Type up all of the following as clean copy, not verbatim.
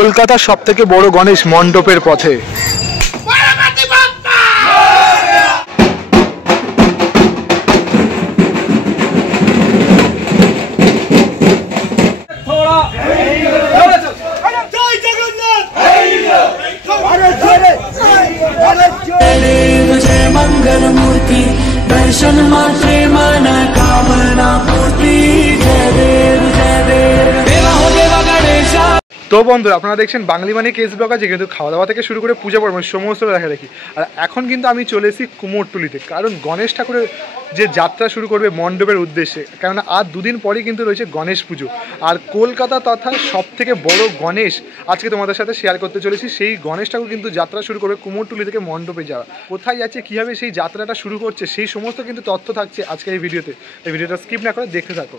কলকাতার সবথেকে বড় গণেশ মণ্ডপের পথে। मंगल मूर्ति दर्शन मात्रे मन कामना पूर्ति जय देव देवा हो देवा गणेशा। তো বন্ধুরা আপনারা দেখছেন বাঙালি মানে কেস ব্লগ আছে, কিন্তু খাওয়া দাওয়া থেকে শুরু করে পূজা পর্ব সমস্ত দেখা দেখি। আর এখন কিন্তু আমি চলে এসেছি কুমোরটুলিতে, কারণ গণেশ ঠাকুরের যে যাত্রা শুরু করবে মণ্ডপের উদ্দেশ্যে। কেননা আর দুদিন পরেই কিন্তু রয়েছে গণেশ পুজো, আর কলকাতা তথা সব থেকে বড় গণেশ আজকে তোমাদের সাথে শেয়ার করতে চলেছি। সেই গণেশ ঠাকুর কিন্তু যাত্রা শুরু করবে কুমোরটুলি থেকে মণ্ডপে যাওয়া। কোথায় যাচ্ছে, কীভাবে সেই যাত্রাটা শুরু করছে, সেই সমস্ত কিন্তু তথ্য থাকছে আজকে এই ভিডিওতে। এই ভিডিওটা স্কিপ না করে দেখতে থাকো।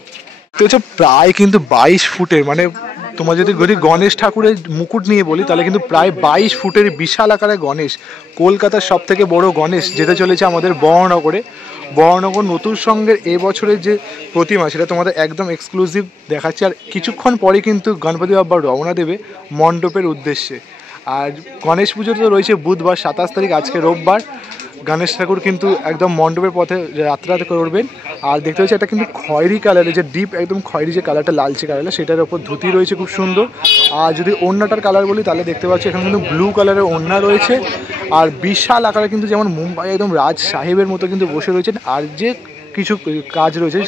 তো হচ্ছে প্রায় কিন্তু 22 ফুটের, মানে তোমার যদি গণেশ ঠাকুরের মুকুট নিয়ে বলি তাহলে কিন্তু প্রায় 22 ফুটের বিশাল আকারের গণেশ, কলকাতার সব থেকে বড় গণেশ যেতে চলেছে আমাদের বহরনগরে। বহরনগর নতুন সঙ্গের এবছরের যে প্রতিমা সেটা তোমাদের একদম এক্সক্লুসিভ দেখাচ্ছি। আর কিছুক্ষণ পরে কিন্তু গণপতি বাবা রওনা দেবে মণ্ডপের উদ্দেশ্যে। আর গণেশ পুজো তো রয়েছে বুধবার 27 তারিখ, আজকে রোববার। গণেশ ঠাকুর কিন্তু একদম মণ্ডপের পথে যাত্রা করবেন। আর দেখতে পাচ্ছি একটা কিন্তু খয়েরি কালারের, যে ডিপ একদম খয়েরি যে কালারটা, লালচে কালারটা, সেটার ওপর ধুতি রয়েছে খুব সুন্দর। আর যদি ওড়নাটার কালার বলি তাহলে দেখতে পাচ্ছি এখানে কিন্তু ব্লু কালারের ওড়না রয়েছে। আর বিশাল আকারে কিন্তু যেমন মুম্বাই একদম রাজ সাহেবের মতো কিন্তু বসে রয়েছেন। আর যে কিছু কাজ রয়েছে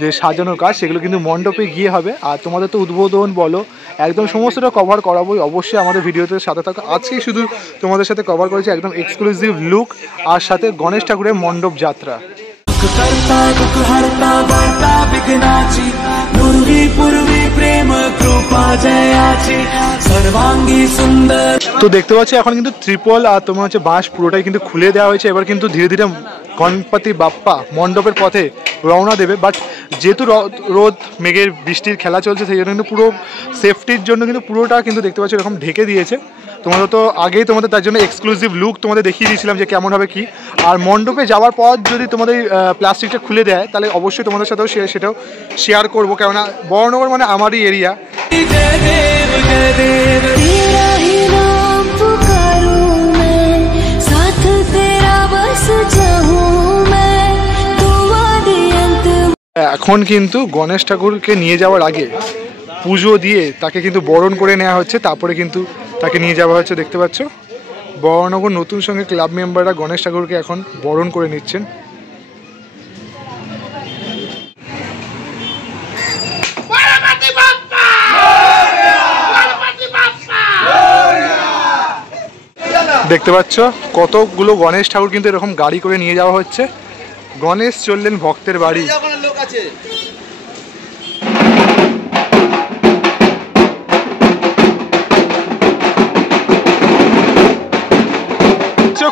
যে সাজানোর কাজ, সেগুলো কিন্তু মণ্ডপে গিয়ে হবে। আর তোমাদের তো উদ্বোধন বলো একদম সমস্তটা কভার করাবোই, অবশ্যই আমাদের ভিডিওতে সাথে থাকো। আজকেই শুধু তোমাদের সাথে কভার করেছি একদম এক্সক্লুসিভ লুক, আর সাথে গণেশ ঠাকুরের মণ্ডপ যাত্রা। তো দেখতে পাচ্ছি এখন কিন্তু ত্রিপল আর তোমার হচ্ছে বাঁশ পুরোটাই কিন্তু খুলে দেওয়া হয়েছে। এবার কিন্তু ধীরে ধীরে গণপতি বাপ্পা মণ্ডপের পথে রওনা দেবে। বাট যেহেতু রোদ মেঘের বৃষ্টির খেলা চলছে, সেই জন্য কিন্তু পুরো সেফটির জন্য কিন্তু পুরোটা কিন্তু দেখতে পাচ্ছি এরকম ঢেকে দিয়েছে। তোমাদের তো আগেই তোমাদের তার জন্য এক্সক্লুসিভ লুক তোমাদের দেখিয়ে দিয়েছিলাম যে কেমন হবে কি। আর মণ্ডপে যাওয়ার পর যদি তোমাদের প্লাস্টিকটা খুলে দেয় তাহলে অবশ্যই তোমাদের সাথেও সেটাও শেয়ার করবো, কেননা বহরনগর মানে আমারই এরিয়া। এখন কিন্তু গণেশ ঠাকুরকে নিয়ে যাওয়ার আগে পুজো দিয়ে তাকে কিন্তু বরণ করে নেওয়া হচ্ছে, তারপরে কিন্তু তাকে নিয়ে যাওয়া হচ্ছে। দেখতে পাচ্ছ বহরনগর নতুন সঙ্গে ক্লাব মেম্বাররা গণেশ ঠাকুরকে এখন বরণ করে নিচ্ছেন। দেখতে পাচ্ছ কতগুলো গণেশ ঠাকুর কিন্তু এরকম গাড়ি করে নিয়ে যাওয়া হচ্ছে। গণেশ চললেন ভক্তের বাড়ি।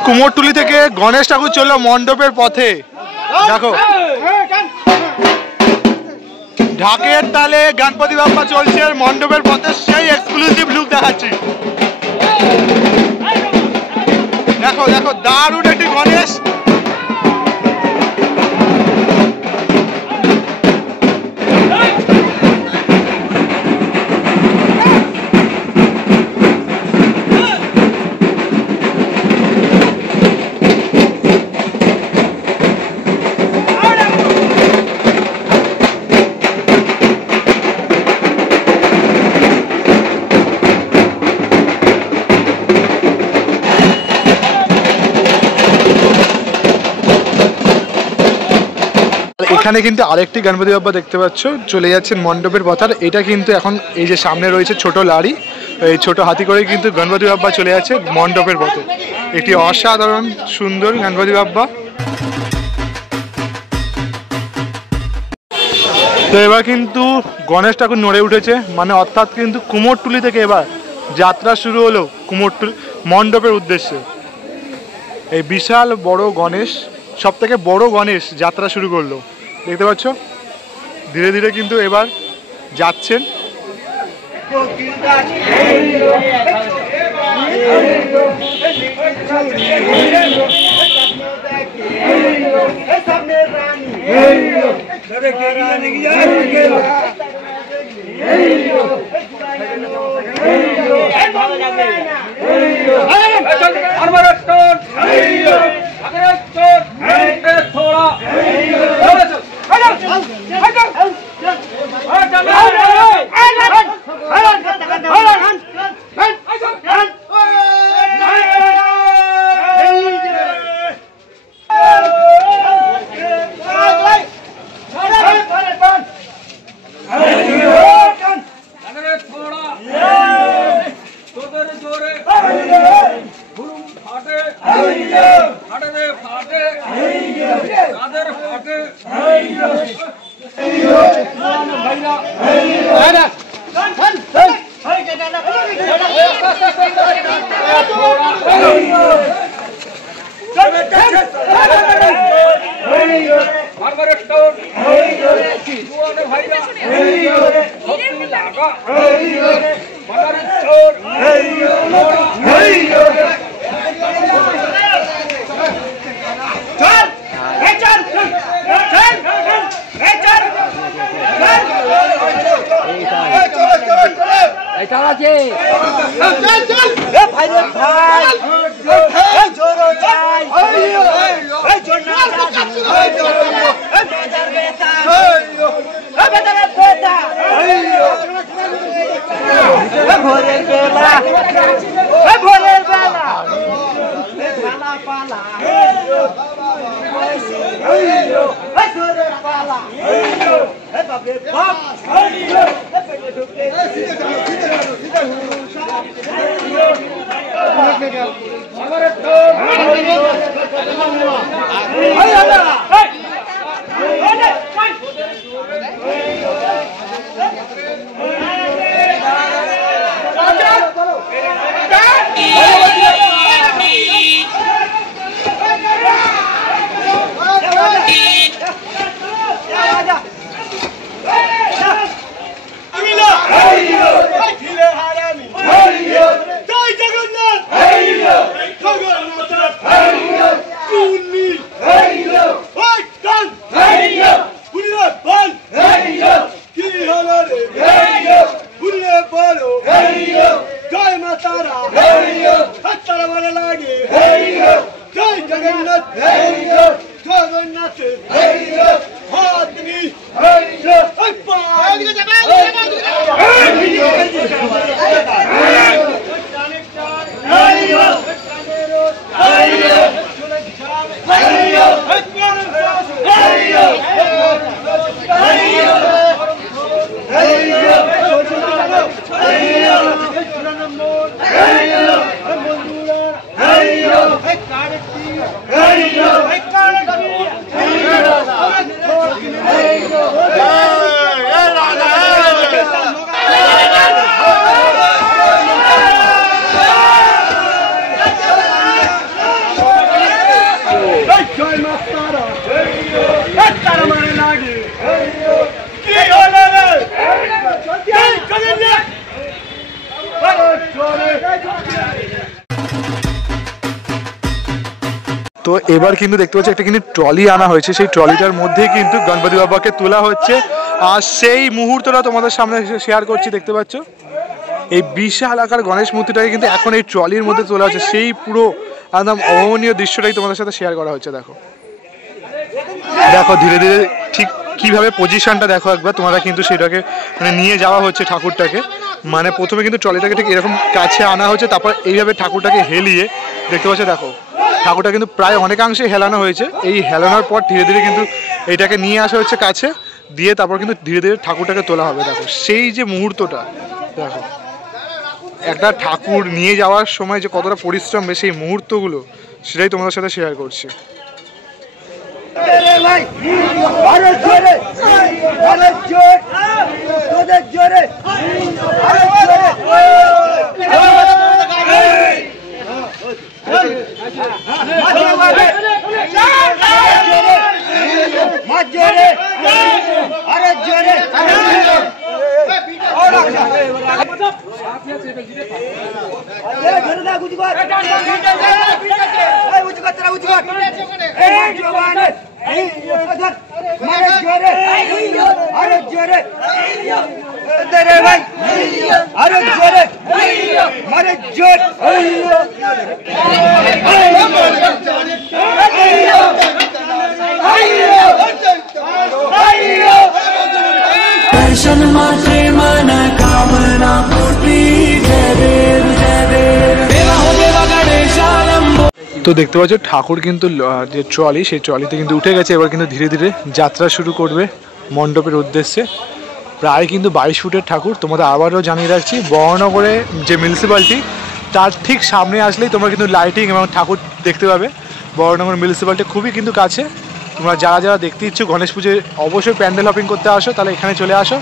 কুমোরটুলি থেকে গণেশ ঠাকুর চললো মণ্ডপের পথে। দেখো ঢাকের তালে গণপতি বাপ্পা চলছে মণ্ডপের পথে, সেই এক্সক্লুসিভ লুক দেখাচ্ছি। দেখো দেখো দারুণ একটি গণেশ। এখানে কিন্তু আরেকটি গণপতি বাপ্পা দেখতে পাচ্ছ চলে যাচ্ছেন মণ্ডপের পথার। এটা কিন্তু এখন এই যে সামনে রয়েছে ছোট লাড়ি, এই ছোট হাতি করে কিন্তু গণপতি বাপ্পা চলে যাচ্ছে মণ্ডপের পথে। একটি অসাধারণ সুন্দর গণপতি বাপ্পা। তো এবার কিন্তু গণেশ ঠাকুর নড়ে উঠেছে, মানে অর্থাৎ কিন্তু কুমোরটুলি থেকে এবার যাত্রা শুরু হলো কুমোরটুলি মণ্ডপের উদ্দেশ্যে। এই বিশাল বড় গণেশ, সব থেকে বড় গণেশ যাত্রা শুরু করলো। দেখতে পাচ্ছ ধীরে ধীরে কিন্তু এবার যাচ্ছেন। তো এবার কিন্তু দেখতে পাচ্ছি একটা কিন্তু ট্রলি আনা হয়েছে, সেই ট্রলিটার মধ্যে কিন্তু গণপতি বাবাকে তোলা হচ্ছে। আর সেই মুহূর্তটা তোমাদের সামনে শেয়ার করছি, দেখতে পাচ্ছ এই বিশাল আকার গণেশ মূর্তিটাকে কিন্তু এখন এই ট্রলির মধ্যে তোলা হচ্ছে। সেই পুরো একদম অভাবনীয় দৃশ্যটাই তোমাদের সাথে শেয়ার করা হচ্ছে। দেখো দেখো ধীরে ধীরে ঠিক কিভাবে পজিশনটা দেখো একবার তোমরা, কিন্তু সেটাকে মানে নিয়ে যাওয়া হচ্ছে ঠাকুরটাকে। মানে প্রথমে কিন্তু ট্রলিটাকে ঠিক এরকম কাছে আনা হচ্ছে, তারপর এইভাবে ঠাকুরটাকে হেলিয়ে দেখতে পাচ্ছ, দেখো ঠাকুরটা কিন্তু প্রায় অনেকাংশে হেলানো হয়েছে। এই হেলানোর পর ধীরে ধীরে কিন্তু এইটাকে নিয়ে আসা হচ্ছে কাছে, দিয়ে তারপর কিন্তু ধীরে ধীরে ঠাকুরটাকে তোলা হবে। দেখো সেই যে মুহূর্তটা, দেখো একটা ঠাকুর নিয়ে যাওয়ার সময় যে কতটা পরিশ্রম, সেই মুহূর্তগুলো সেটাই তোমাদের সাথে শেয়ার করছি। ভাই আরো জোরে মানে জোর दर्शन मात्रे मन कामना पूर्ति जय देव देवा हो देवा गणेशालंबो। তো দেখতে পাচ্ছ ঠাকুর কিন্তু যে ট্রলি সেই ট্রলিতে কিন্তু উঠে গেছে। এবার কিন্তু ধীরে ধীরে যাত্রা শুরু করবে মণ্ডপের উদ্দেশ্যে। প্রায় কিন্তু 22 ফুটের ঠাকুর। তোমাদের আবারও জানিয়ে রাখছি, বহরনগরে যে মিউনিসিপ্যালিটি তার ঠিক সামনে আসলেই তোমরা কিন্তু লাইটিং এবং ঠাকুর দেখতে পাবে। বহরনগর মিউনিসিপ্যালিটি খুবই কিন্তু কাছে। তোমরা যারা যারা দেখতে ইচ্ছো গণেশ পুজোয় অবশ্যই প্যান্ডেল হপিং করতে আসো, তাহলে এখানে চলে আসো।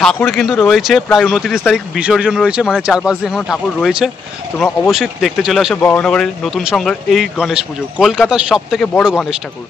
ঠাকুর কিন্তু রয়েছে প্রায় 29 তারিখ বিসর্জন রয়েছে, মানে 4-5 দিন এখনো ঠাকুর রয়েছে। তোমরা অবশ্যই দেখতে চলে আসো বহরনগরের নতুন সংঘের এই গণেশ পুজো, কলকাতার সবথেকে বড় গণেশ ঠাকুর।